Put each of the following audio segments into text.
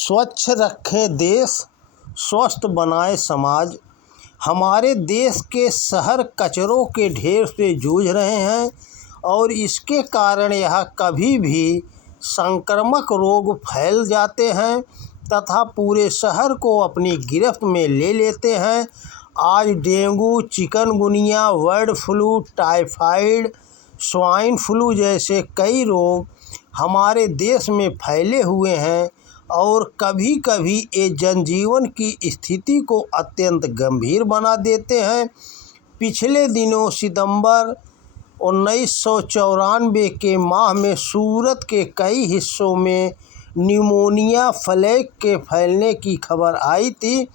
स्वच्छ रखें देश, स्वस्थ बनाए समाज। हमारे देश के शहर कचरों के ढेर से जूझ रहे हैं और इसके कारण यहाँ कभी भी संक्रामक रोग फैल जाते हैं तथा पूरे शहर को अपनी गिरफ्त में ले लेते हैं। आज dengue, chikungunya, bird flu, typhoid, swine flu जैसे कई रोग हमारे देश में फैले हुए हैं और कभी कभी ये जनजीवन की स्थिति को अत्यंत गंभीर बना देते हैं। पिछले दिनों सितंबर 1994 के माह में सूरत के कई हिस्सों में निमोनिया प्लेग के फैलने की खबर आई थी।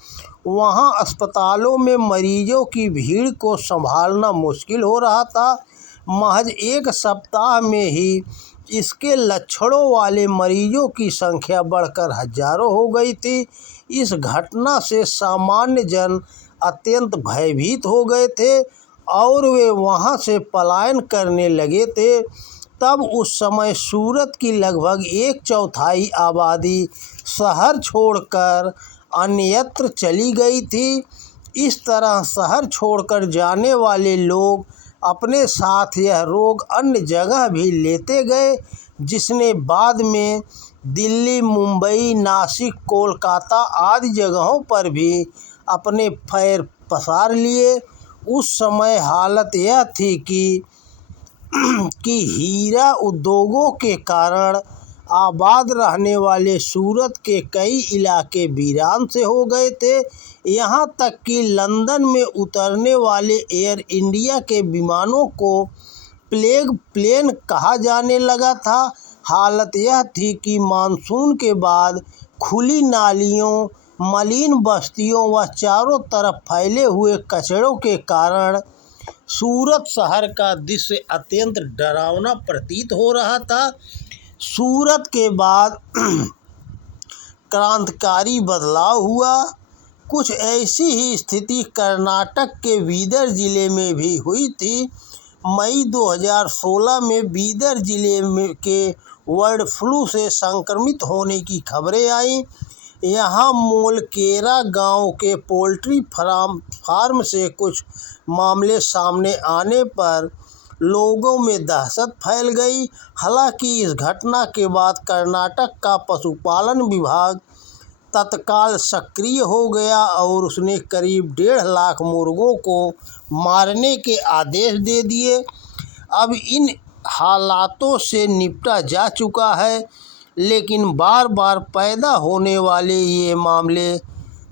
वहां अस्पतालों में मरीजों की भीड़ को संभालना मुश्किल हो रहा था। महज एक सप्ताह में ही इसके लक्षणों वाले मरीजों की संख्या बढ़कर हजारों हो गई थी। इस घटना से सामान्य जन अत्यंत भयभीत हो गए थे और वे वहां से पलायन करने लगे थे। तब उस समय सूरत की लगभग 1/4 आबादी शहर छोड़कर अन्यत्र चली गई थी। इस तरह शहर छोड़कर जाने वाले लोग अपने साथ यह रोग अन्य जगह भी लेते गए, जिसने बाद में दिल्ली, मुंबई, नासिक, कोलकाता आदि जगहों पर भी अपने पैर पसार लिए। उस समय हालत यह थी कि हीरा उद्योगों के कारण आबाद रहने वाले सूरत के कई इलाके वीरान से हो गए थे। यहाँ तक कि लंदन में उतरने वाले एयर इंडिया के विमानों को प्लेग प्लेन कहा जाने लगा था। हालत यह थी कि मानसून के बाद खुली नालियों, मलिन बस्तियों व चारों तरफ फैले हुए कचरों के कारण सूरत शहर का दृश्य अत्यंत डरावना प्रतीत हो रहा था। सूरत के बाद क्रांतिकारी बदलाव हुआ। कुछ ऐसी ही स्थिति कर्नाटक के बीदर जिले में भी हुई थी। मई 2016 में बीदर जिले के बर्ड फ्लू से संक्रमित होने की खबरें आईं। यहाँ मोलकेरा गांव के पोल्ट्री फार्म से कुछ मामले सामने आने पर लोगों में दहशत फैल गई। हालांकि इस घटना के बाद कर्नाटक का पशुपालन विभाग तत्काल सक्रिय हो गया और उसने करीब 1.5 लाख मुर्गों को मारने के आदेश दे दिए। अब इन हालातों से निपटा जा चुका है, लेकिन बार बार पैदा होने वाले ये मामले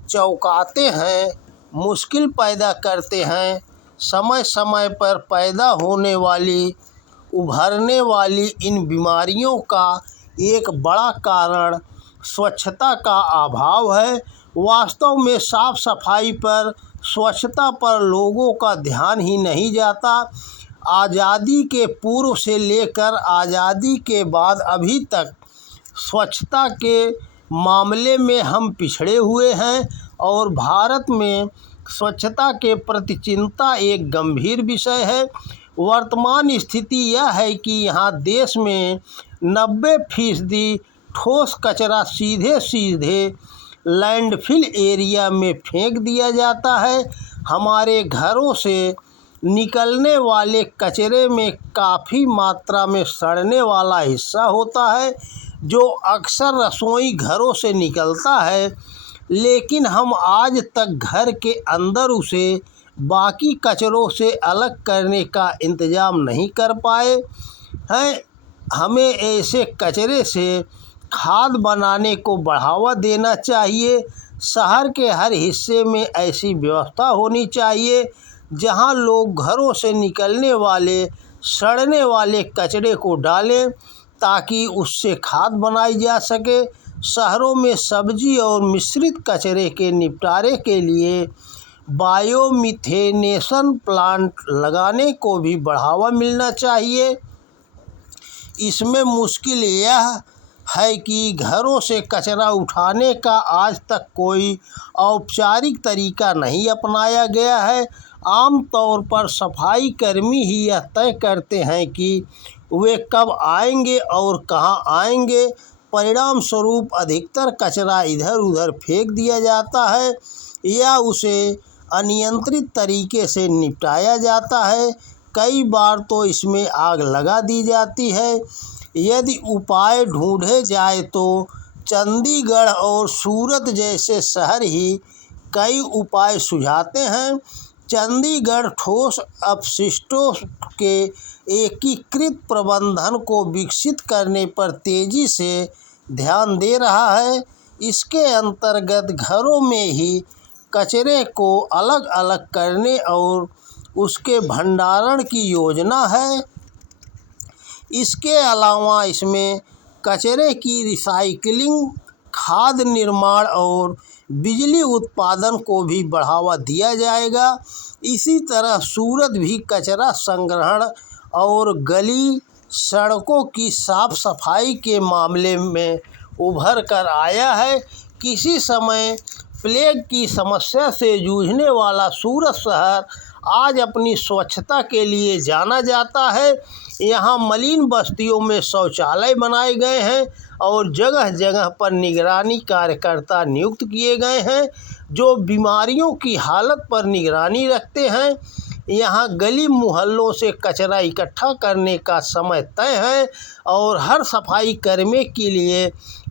चौंकाते हैं, मुश्किल पैदा करते हैं। समय समय पर पैदा होने वाली, उभरने वाली इन बीमारियों का एक बड़ा कारण स्वच्छता का अभाव है। वास्तव में साफ सफाई पर, स्वच्छता पर लोगों का ध्यान ही नहीं जाता। आज़ादी के पूर्व से लेकर आज़ादी के बाद अभी तक स्वच्छता के मामले में हम पिछड़े हुए हैं और भारत में स्वच्छता के प्रति चिंता एक गंभीर विषय है। वर्तमान स्थिति यह है कि यहाँ देश में 90% ठोस कचरा सीधे सीधे लैंडफिल एरिया में फेंक दिया जाता है। हमारे घरों से निकलने वाले कचरे में काफ़ी मात्रा में सड़ने वाला हिस्सा होता है, जो अक्सर रसोई घरों से निकलता है, लेकिन हम आज तक घर के अंदर उसे बाकी कचरों से अलग करने का इंतज़ाम नहीं कर पाए हैं। हमें ऐसे कचरे से खाद बनाने को बढ़ावा देना चाहिए। शहर के हर हिस्से में ऐसी व्यवस्था होनी चाहिए जहां लोग घरों से निकलने वाले सड़ने वाले कचरे को डालें ताकि उससे खाद बनाई जा सके। शहरों में सब्जी और मिश्रित कचरे के निपटारे के लिए बायोमिथेनेशन प्लांट लगाने को भी बढ़ावा मिलना चाहिए। इसमें मुश्किल यह है कि घरों से कचरा उठाने का आज तक कोई औपचारिक तरीका नहीं अपनाया गया है। आमतौर पर सफाई कर्मी ही यह तय करते हैं कि वे कब आएंगे और कहां आएंगे। परिणाम स्वरूप अधिकतर कचरा इधर उधर फेंक दिया जाता है या उसे अनियंत्रित तरीके से निपटाया जाता है। कई बार तो इसमें आग लगा दी जाती है। यदि उपाय ढूंढे जाए तो चंडीगढ़ और सूरत जैसे शहर ही कई उपाय सुझाते हैं। चंडीगढ़ ठोस अपशिष्टों के एकीकृत प्रबंधन को विकसित करने पर तेजी से ध्यान दे रहा है। इसके अंतर्गत घरों में ही कचरे को अलग अलग करने और उसके भंडारण की योजना है। इसके अलावा इसमें कचरे की रिसाइक्लिंग, खाद निर्माण और बिजली उत्पादन को भी बढ़ावा दिया जाएगा। इसी तरह सूरत भी कचरा संग्रहण और गली सड़कों की साफ सफाई के मामले में उभर कर आया है। किसी समय प्लेग की समस्या से जूझने वाला सूरत शहर आज अपनी स्वच्छता के लिए जाना जाता है। यहाँ मलिन बस्तियों में शौचालय बनाए गए हैं और जगह जगह पर निगरानी कार्यकर्ता नियुक्त किए गए हैं जो बीमारियों की हालत पर निगरानी रखते हैं। यहाँ गली मोहल्लों से कचरा इकट्ठा करने का समय तय है और हर सफाई कर्मी के लिए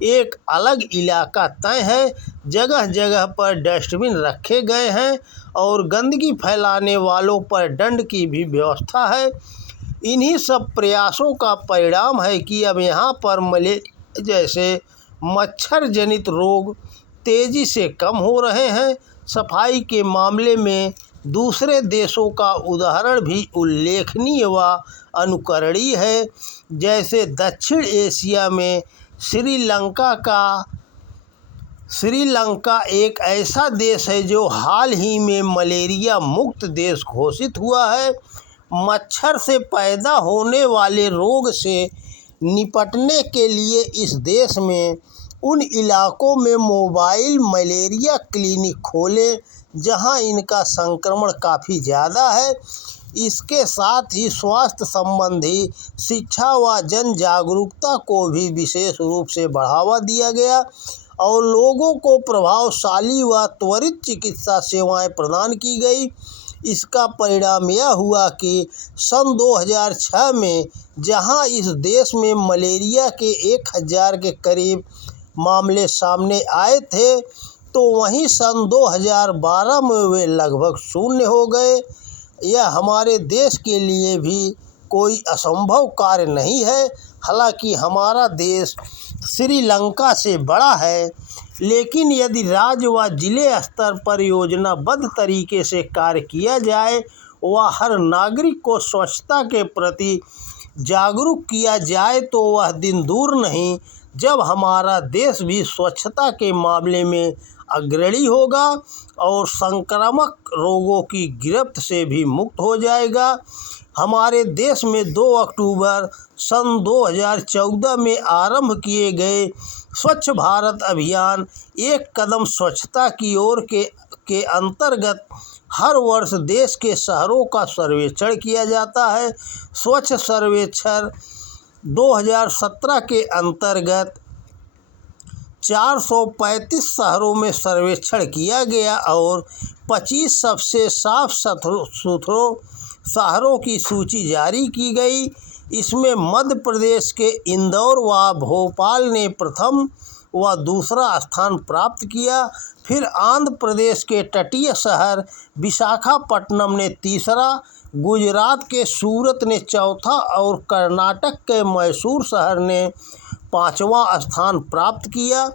एक अलग इलाका तय है। जगह जगह पर डस्टबिन रखे गए हैं और गंदगी फैलाने वालों पर दंड की भी व्यवस्था है। इन्हीं सब प्रयासों का परिणाम है कि अब यहाँ पर मलेरिया जैसे मच्छर जनित रोग तेज़ी से कम हो रहे हैं। सफाई के मामले में दूसरे देशों का उदाहरण भी उल्लेखनीय व अनुकरणीय है। जैसे दक्षिण एशिया में श्रीलंका एक ऐसा देश है जो हाल ही में मलेरिया मुक्त देश घोषित हुआ है। मच्छर से पैदा होने वाले रोग से निपटने के लिए इस देश में उन इलाकों में मोबाइल मलेरिया क्लिनिक खोले जहां इनका संक्रमण काफ़ी ज़्यादा है। इसके साथ ही स्वास्थ्य संबंधी शिक्षा व जन जागरूकता को भी विशेष रूप से बढ़ावा दिया गया और लोगों को प्रभावशाली व त्वरित चिकित्सा सेवाएं प्रदान की गई। इसका परिणाम यह हुआ कि सन 2006 में जहां इस देश में मलेरिया के 1000 के करीब मामले सामने आए थे तो वहीं सन 2012 में वे लगभग शून्य हो गए। यह हमारे देश के लिए भी कोई असंभव कार्य नहीं है। हालांकि हमारा देश श्रीलंका से बड़ा है, लेकिन यदि राज्य व जिले स्तर पर योजनाबद्ध तरीके से कार्य किया जाए व हर नागरिक को स्वच्छता के प्रति जागरूक किया जाए तो वह दिन दूर नहीं जब हमारा देश भी स्वच्छता के मामले में अग्रणी होगा और संक्रामक रोगों की गिरफ्त से भी मुक्त हो जाएगा। हमारे देश में 2 अक्टूबर सन 2014 में आरंभ किए गए स्वच्छ भारत अभियान एक कदम स्वच्छता की ओर के अंतर्गत हर वर्ष देश के शहरों का सर्वेक्षण किया जाता है। स्वच्छ सर्वेक्षण 2017 के अंतर्गत 435 शहरों में सर्वेक्षण किया गया और 25 सबसे साफ सुथरों शहरों की सूची जारी की गई। इसमें मध्य प्रदेश के इंदौर व भोपाल ने प्रथम व दूसरा स्थान प्राप्त किया। फिर आंध्र प्रदेश के तटीय शहर विशाखापट्टनम ने तीसरा, गुजरात के सूरत ने चौथा और कर्नाटक के मैसूर शहर ने 5वां स्थान प्राप्त किया।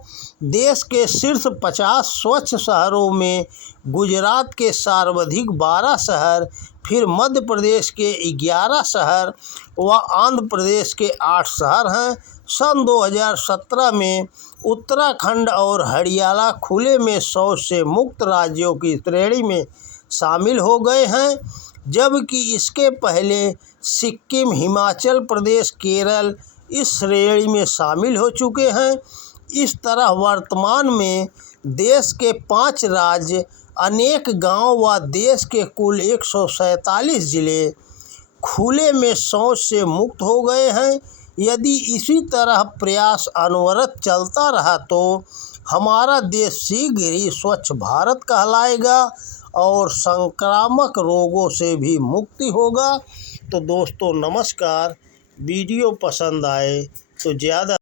देश के शीर्ष 50 स्वच्छ शहरों में गुजरात के सर्वाधिक 12 शहर, फिर मध्य प्रदेश के 11 शहर व आंध्र प्रदेश के 8 शहर हैं। सन 2017 में उत्तराखंड और हरियाणा खुले में शौच से मुक्त राज्यों की श्रेणी में शामिल हो गए हैं, जबकि इसके पहले सिक्किम, हिमाचल प्रदेश, केरल इस श्रेणी में शामिल हो चुके हैं। इस तरह वर्तमान में देश के 5 राज्य, अनेक गांव व देश के कुल 147 जिले खुले में शौच से मुक्त हो गए हैं। यदि इसी तरह प्रयास अनवरत चलता रहा तो हमारा देश शीघ्र ही स्वच्छ भारत कहलाएगा और संक्रामक रोगों से भी मुक्ति होगा। तो दोस्तों नमस्कार, वीडियो पसंद आए तो ज़्यादा